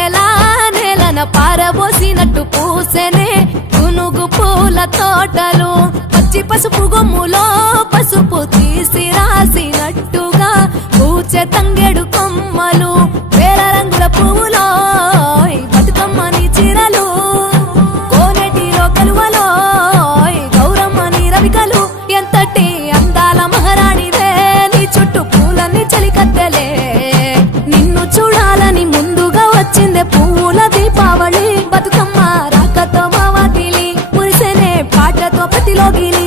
వెన్నెలా నేలన పారబోసినట్టు పూసెనే గునుగు పూల తోటలు పచ్చి పసుపు గొమ్ములో పసుపు తీసి రాసినట్టుగా పూచె తంగెడు కొమ్మలు వేల రంగుల పువ్వులో బతుకమ్మని చీరలు కోనేటిలో కలువలో గౌరమ్మని రవికలు ఎంతటి అందాల మహారాణివే నీ చుట్టూ పూలన్నీ చలికత్తెలే నిన్ను చూడాలని ముందుగా వచ్చిందే పువ్వుల దీపావళి బతుకమ్మ రాకతో మావాటిలి మురిసెనే పాటతో ప్రతిలోగిలి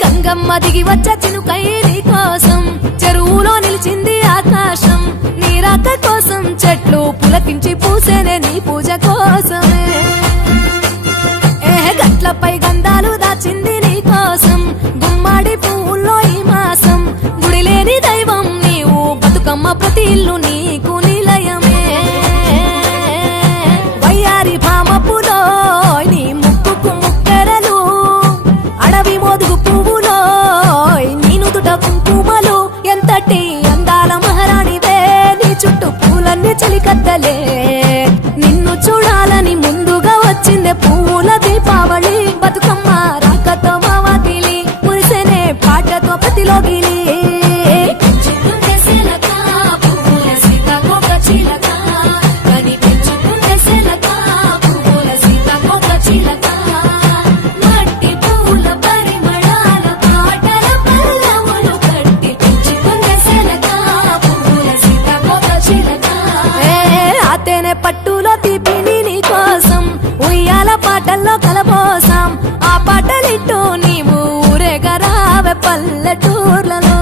గంగమ్మ దిగి వచ్చే చినుకై నీ కోసం చెరువులో నిలిచింది ఆకాశం నీ రాక కోసం చెట్లు పులకించి పూసేనే నీ పూజ కోసమే గట్లపై గంధాలు దాచింది నీ కోసం గుమ్మాడి పువ్వుల్లో ఈ మాసం గుడి లేని దైవం నీవు బతుకమ్మ ప్రతి ఇల్లు నీకు నిలయమే వయ్యారి భామపులో నీ ముక్కుకు ముక్కెరలు అడవి మోదుగు పువ్వులో నీ నుదుట కుంకుమలు ఎంతటి అందాల మహారాణివే నీ చుట్టూ పూలన్నీ చలికత్తలే నిన్ను చూడాలని ముందుగా వచ్చిందే పువ్వుల దీపావళి బతుకమ్మ రాకతో మావాటిలి మురిసెనే పాటతో ప్రతిలోగిలి పట్టులో తీపిని నీ కోసం ఉయ్యాల పాటల్లో కలబోసాం ఆ పాటలిట్టు నీవు ఊరేగరావే పల్లెటూర్లలో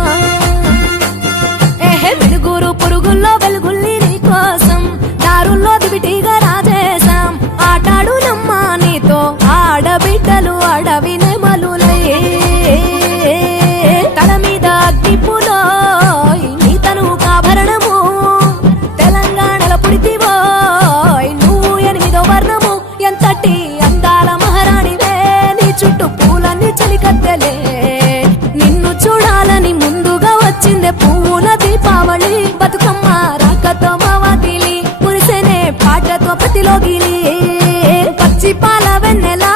వెలుగురు పురుగుల్లో వెలుగుల్ని నీ కోసం దారుల్లో దివిటిగా రాజేశాం ఆటాడు నమ్మ నీతో ఆడబిడ్డలు అడవి నెమలులై తల మీద అగ్నిపులో నీ తను కాభరణము తెలంగాణలో పుడితివో నువ్వు 8వ వర్ణము ఎంతటి అందాల మహారాణివే నీ చుట్టూ పూలన్నీ చలికత్తెలే నిన్ను చూడాలని ముందుగా వచ్చిందే పువ్వుల దీపావళి బతుకమ్మ రాకతో మావాటిలి మురిసెనే పాటతో ప్రతిలోగిలి పచ్చి పాల వెన్నెలా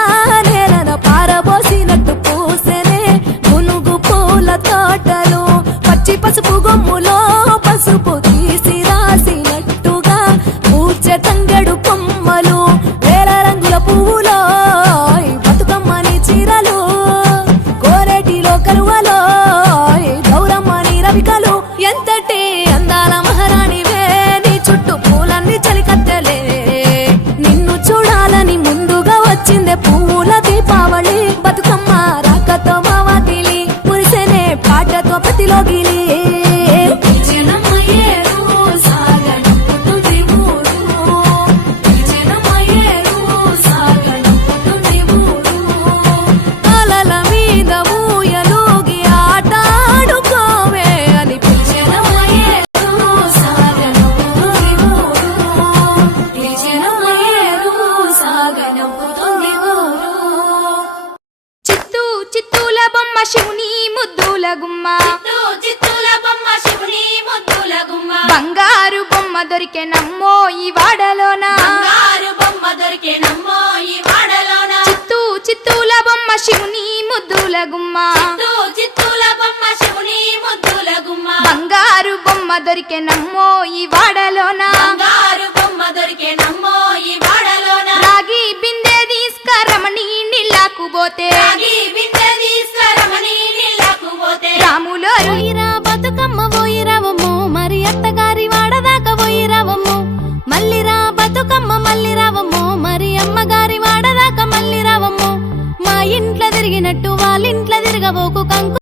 నేలన పారబోసినట్టు పూసెనే గునుగు పూల తోటలు పచ్చి పసుపు గొమ్ములో పసుపు తీసి రాసినట్టుగా పూచె తంగెడు కొమ్మలు వేల రంగుల పువ్వులో బతుకమ్మని చీరలు కోనేటిలో కలువలో గౌరమ్మని రవికలు ఎంతటి అందాల మహారాణివే నీ చుట్టూ పూలన్నీ చలికత్తెలే నిన్ను చూడాలని ముందుగా వచ్చిందే పువ్వుల దీపావళి బతుకమ్మ రాకతో మావాటిలి మురిసెనే పాటతో ప్రతిలోగిలి బంగారు బొమ్మ దొరికే నమ్మో ఈ వాడలోన చిత్తూల బొమ్మ శివుని ముద్దుల గుమ్మ బంగారు బొమ్మ దొరికే నమ్మో ఈ వాడలోన రాగి బిందె తీసుకరమణి నీళ్ళకు పోతే రాములో బతుకమ్మ పోయిరావమ్ము మరి అత్తగారి వాడదాకా పోయిరావమ్ము మల్లిరా బతుకమ్మ మల్లి రావమ్ము మరి అమ్మగారి వాడదాకా మల్లి రావమ్ము మా ఇంట్లో తిరిగినట్టు వాళ్ళింట్లో తిరగబోకు